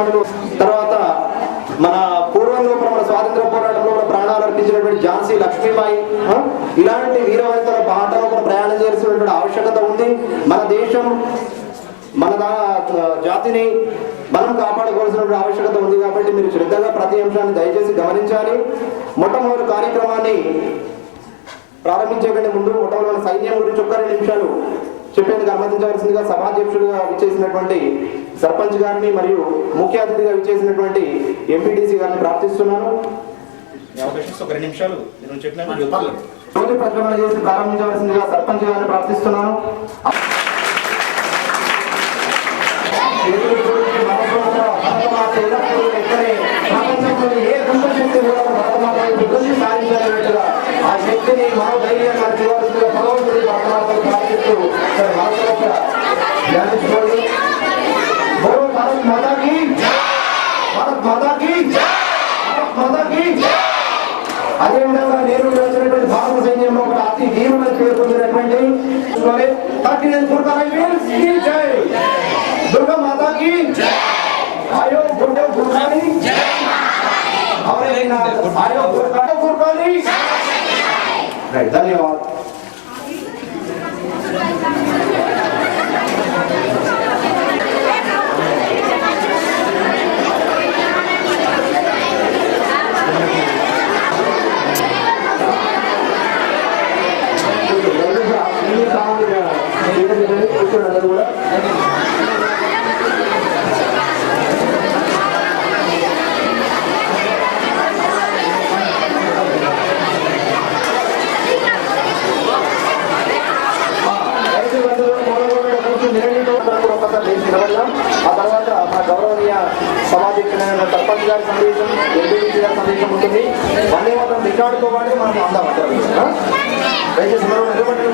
సతీమణులు, తర్వాత మన పూర్వంలో మన స్వాతంత్ర పోరాటంలో ప్రాణాలు అర్పించినటువంటి ఝాన్సీ లక్ష్మీబాయి, ఇలాంటి వీరవనితల బాటలో ప్రయాణం చేయాల్సినటువంటి ఆవశ్యకత ఉంది. మన దేశం మన జాతిని మనం కాపాడుకోవాల్సినటువంటి ఆవశ్యకత ఉంది. కాబట్టి మీరు శ్రద్ధగా ప్రతి అంశాన్ని దయచేసి గమనించాలి. మొట్టమొదటి కార్యక్రమాన్ని ప్రారంభించే కంటే ముందు మొట్టమొదటి సైన్యం గురించి ఒక్క 2 నిమిషాలు చెప్పేందుకు అనుమతించవలసిందిగా సభాధ్యక్షుడిగా విచ్చేసినటువంటి సర్పంచ్ గారిని మరియు ముఖ్య అతిథిగా విచ్చేసినటువంటి ఎంపీటీసీ గారిని ప్రార్థిస్తున్నాను. ప్రకటన చేసి ప్రారంభించవలసిందిగా సర్పంచ్ గారిని ప్రార్థిస్తున్నాను. ఆ శక్తిని మనోధైర్యంగా భగవంతుడి భగవంతుడు ప్రార్థిస్తూ ధ్యానించుకోండి. భారత్ మాతాకి, భారత్ మాతాకి, భారత్ మాతాకి. అదేవిధంగా నేను వచ్చినటువంటి భారత సైన్యంలో ఒక అతి వీరులను పేర్కొందినటువంటి దుర్గా మాతాకి ఆయో గుండె గుర్కాని ఆయో గుర్కాని. ధన్యవాదాలు. ఆ తర్వాత మన గౌరవనీయ సమాధ్యక్షుడైన సర్పంచ్ గారి సందేశం, ఎంపీటీసీ గారి సందేశం ఉంటుంది. వందే మాత్రం రికార్డుతో పాటు మనం అందాం. దయచేసి నిలబడి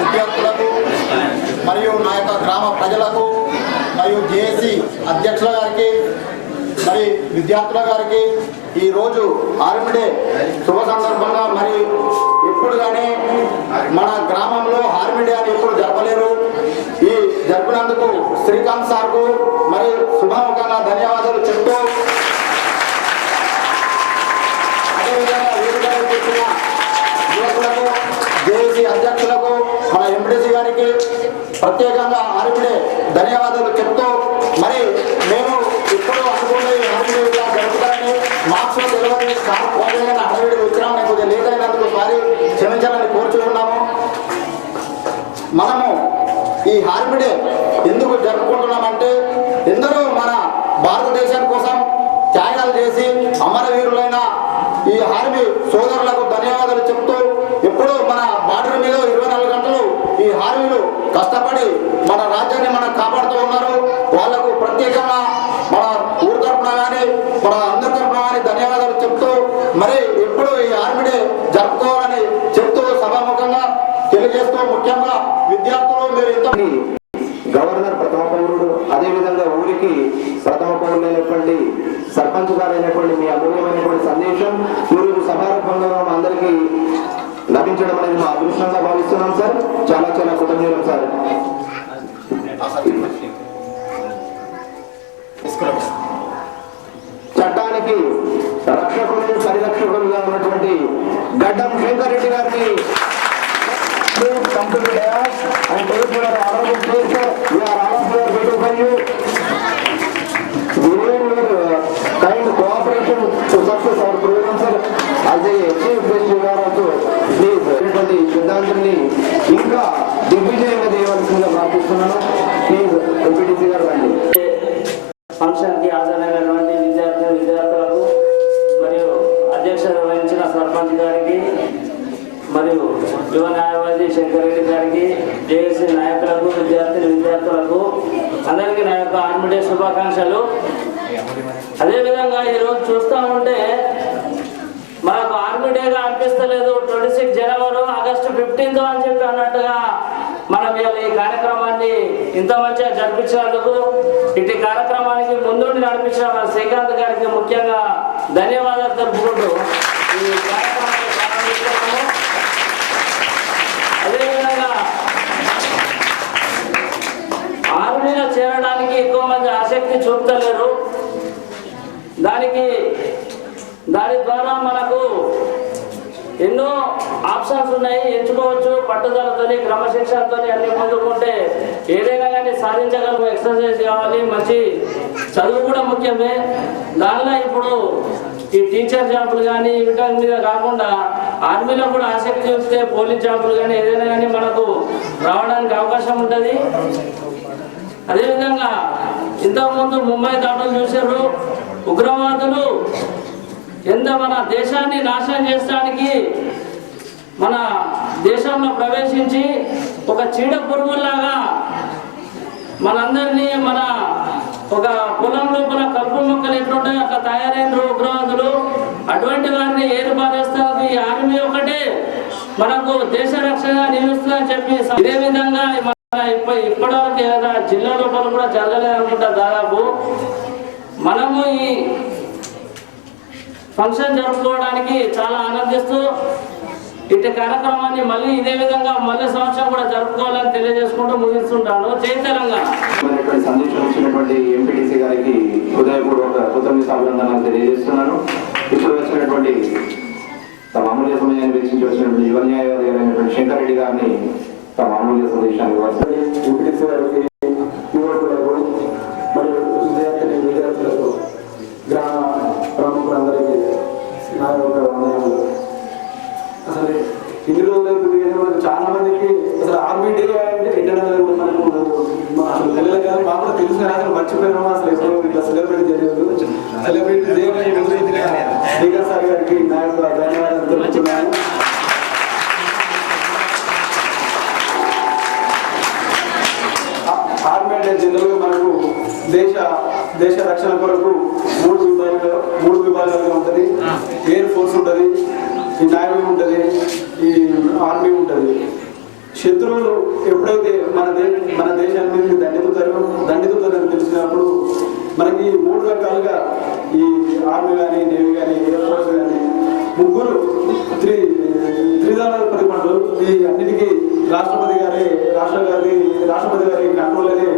విద్యార్థులకు మరియు నా యొక్క గ్రామ ప్రజలకు మరియు జేఏసీ అధ్యక్షుల గారికి మరి విద్యార్థుల గారికి ఈరోజు ఆర్మీ డే శుభ సందర్భంగా మరి ఎప్పుడు కానీ మన గ్రామంలో ఆర్మీ డే అని ఎప్పుడు జరపలేరు. ఈ జరిపినందుకు శ్రీకాంత్ సార్కు మరి శుభముఖంగా ధన్యవాదాలు చెప్తూ అదేవిధంగా వేదికపై కూర్చున్న యువకులకు జేఏసీ అధ్యక్షులకు మన ఎంపీటీసీ గారికి ప్రత్యేకంగా ఆర్మీ డే ధన్యవాదాలు చెప్తూ మరి మేము ఇప్పుడు అనుకునే ఆర్మీ డే జరుపుతారని మార్క్స్లో తెలియని హడావిడి వచ్చినాం. నేను కొద్దిగా లేట్ అయినందుకు సారీ క్షమించాలని కోరుచుకున్నాము. మనము ఈ ఆర్మీ డే ఎందుకు జరుపుకుంటున్నామంటే ఎందరో మన భారతదేశం కోసం త్యాగాలు చేసి అమరవీరుల ఈ ఆర్మీ సోదరులకు ధన్యవాదాలు చెప్తూ ఎప్పుడూ మన బార్డర్ మీద 24 గంటలు ఈ ఆర్మీలు కష్టపడి మన రాజ్యాన్ని మనం కాపాడుతూ ఉన్నారు. వాళ్లకు ప్రత్యేకంగా మన ఊరు తరఫున కానీ మన అందరి తరఫున కానీ ధన్యవాదాలు చెప్తూ మరి ఎప్పుడు ఈ ఆర్మీ జరుపుకోవాలని చెప్తూ సభాముఖంగా తెలియజేస్తూ ముఖ్యంగా విద్యార్థులు మీరు ఇంత గవర్నర్ ప్రథమ పౌరుడు, అదేవిధంగా ఊరికి ప్రథమ పౌరులైనటువంటి సర్పంచ్ గారైనటువంటి మీ అమూల్యమైనటువంటి సందేశం ఈరోజు సభారూపంగా అందరికీ లభించడం అనేది మా అదృష్టంగా భావిస్తున్నాం సార్. చాలా చాలా కృతజ్ఞతలు సార్. చట్టానికి రక్షకులు పరిరక్షకులుగా ఉన్నటువంటి గడ్డం శంకర్ రెడ్డి గారిని come to the dais and take your honorable place, sir. We are all of you waiting for you. We need your kind cooperation to success our program, sir. As a chief guest, you are also please సిద్ధాంతాన్ని ఇంకా దిగ్విజయంగా చేయవలసిందిగా ప్రార్థిస్తున్నాను. Please MPTC గారు రండి. Function కి హాజరైనటువంటి విద్యార్థులకు మరియు అధ్యక్షత వహించిన సర్పంచ్ గారికి మరియు యువ న్యాయవాది శంకర్ రెడ్డి గారికి, జేఏసీ నాయకులకు, విద్యార్థులకు అందరికీ నా యొక్క ఆర్మీ డే శుభాకాంక్షలు. అదేవిధంగా ఈరోజు చూస్తూ ఉంటే మనకు ఆర్మీ డేగా అనిపిస్తలేదు. 26 జనవరి, ఆగస్టు 15 అని చెప్పి అన్నట్టుగా మనం ఈ కార్యక్రమాన్ని ఇంత మంచిగా జరిపించినందుకు, ఇటు కార్యక్రమానికి ముందుండి నడిపించిన మన శ్రీకాంత్ గారికి ముఖ్యంగా ధన్యవాదాలు తెలుపుకుంటూ ఈ కార్యక్రమాన్ని ప్రారంభిస్తున్నాము. అదేవిధంగా ఆర్మీలో చేరడానికి ఎక్కువ మంది ఆసక్తి చూపుతలేరు. దాని ద్వారా మనకు ఎన్నో ఆప్షన్స్ ఉన్నాయి, ఎంచుకోవచ్చు. పట్టుదలతోని క్రమశిక్షణతో అన్ని ముందుకుంటే ఏదైనా కానీ సాధించగలము. ఎక్సర్సైజ్ కావాలి, మంచి చదువు కూడా ముఖ్యమే. దానిలో ఇప్పుడు ఈ టీచర్ జాబులు కానీ వీటి మీద కాకుండా ఆర్మీలో కూడా ఆసక్తి చూస్తే పోలీస్ జాబులు కానీ ఏదైనా కానీ మనకు రావడానికి అవకాశం ఉంటుంది. అదేవిధంగా ఇంతకుముందు ముంబై దాడులు చూసారు. ఉగ్రవాదులు ఎంత మన దేశాన్ని నాశనం చేయడానికి మన దేశంలో ప్రవేశించి ఒక చీడ పురుగులాగా మనందరినీ మన ఒక పొలం లోపల కలుపు మొక్కలు ఎట్లుంటాయో అట్లా తయారైన ఉగ్రవాదులు. అటువంటి వారిని ఏర్పాటేస్తారు. ఈ ఆర్మీ ఒకటే మనకు దేశ రక్షణ నిలుస్తుందని చెప్పి ఇదే విధంగా ఇప్పటివరకు ఏదైనా జిల్లా లోపల కూడా జరగలేదు అనుకుంటా. దాదాపు మనము ఈ ఫంక్షన్ జరుపుకోవడానికి చాలా ఆనందిస్తూ ఇటు కార్యక్రమాన్ని మళ్ళీ ఇదే విధంగా మళ్ళీ సంవత్సరం కూడా జరుపుకోవాలని తెలియజేసుకుంటూ ముగిస్తుంటాను. జై తెలంగాణ. సందేశం ఇచ్చినటువంటి ఎంపీటీసీ గారికి హృదయపూర్వక కృతజ్ఞతాభినందనలు తెలియజేస్తున్నాను. ఇప్పుడు వచ్చినటువంటి తమ అమూల్య సమయాన్ని వెచ్చించి వచ్చినటువంటి యువ న్యాయవాది గారైనటువంటి శంకర్ రెడ్డి గారిని తమ అమూల్య సందేశాన్ని ఎంపీటీసీ గారికి, యువకులకు మరియు విద్యార్థులకు, గ్రామ ప్రముఖులందరికీ నా యొక్క వందనాలు. అసలు ఇన్ని రోజులు చాలా మందికి అసలు ఆర్మీ డే అంటే ఇంటర్నల్ మనకు తెలియదు కానీ మాకు కూడా తెలుసు కానీ అసలు మర్చిపోయినాము. అసలు ఎప్పుడు ఇట్లా సెలబ్రేట్ చేయలేదు. సెలబ్రేట్ చేయడానికి శ్రీకాంత్ సార్ గారికి నా యొక్క ధన్యవాదాలు తెలుపుతున్నాను. ఆర్మీ అంటే జనరల్గా మనకు దేశ రక్షణ కొరకు మూడు విభాగాలుగా ఉంటుంది. ఎయిర్ ఫోర్స్ ఉంటుంది, ఈ నావీ ఉంటుంది, ఈ ఆర్మీ ఉంటుంది. శత్రువులు ఎప్పుడైతే మన దేశాన్ని దండెత్తుతారని తెలిసినప్పుడు మనకి 3 రకాలుగా ఈ ఆర్మీ కానీ, నేవీ కానీ, ఎయిర్ ఫోర్స్ కానీ ముగ్గురు త్రిదళాల పరిపాలనలు. ఈ అన్నిటికీ రాష్ట్రపతి గారి కంట్రోల్ అనే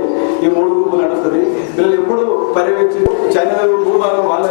ఈ 3 గ్రూపులు నడుస్తుంది. వీళ్ళు ఎప్పుడు పర్యవేక్షి చైనా భూభాగం వాళ్ళ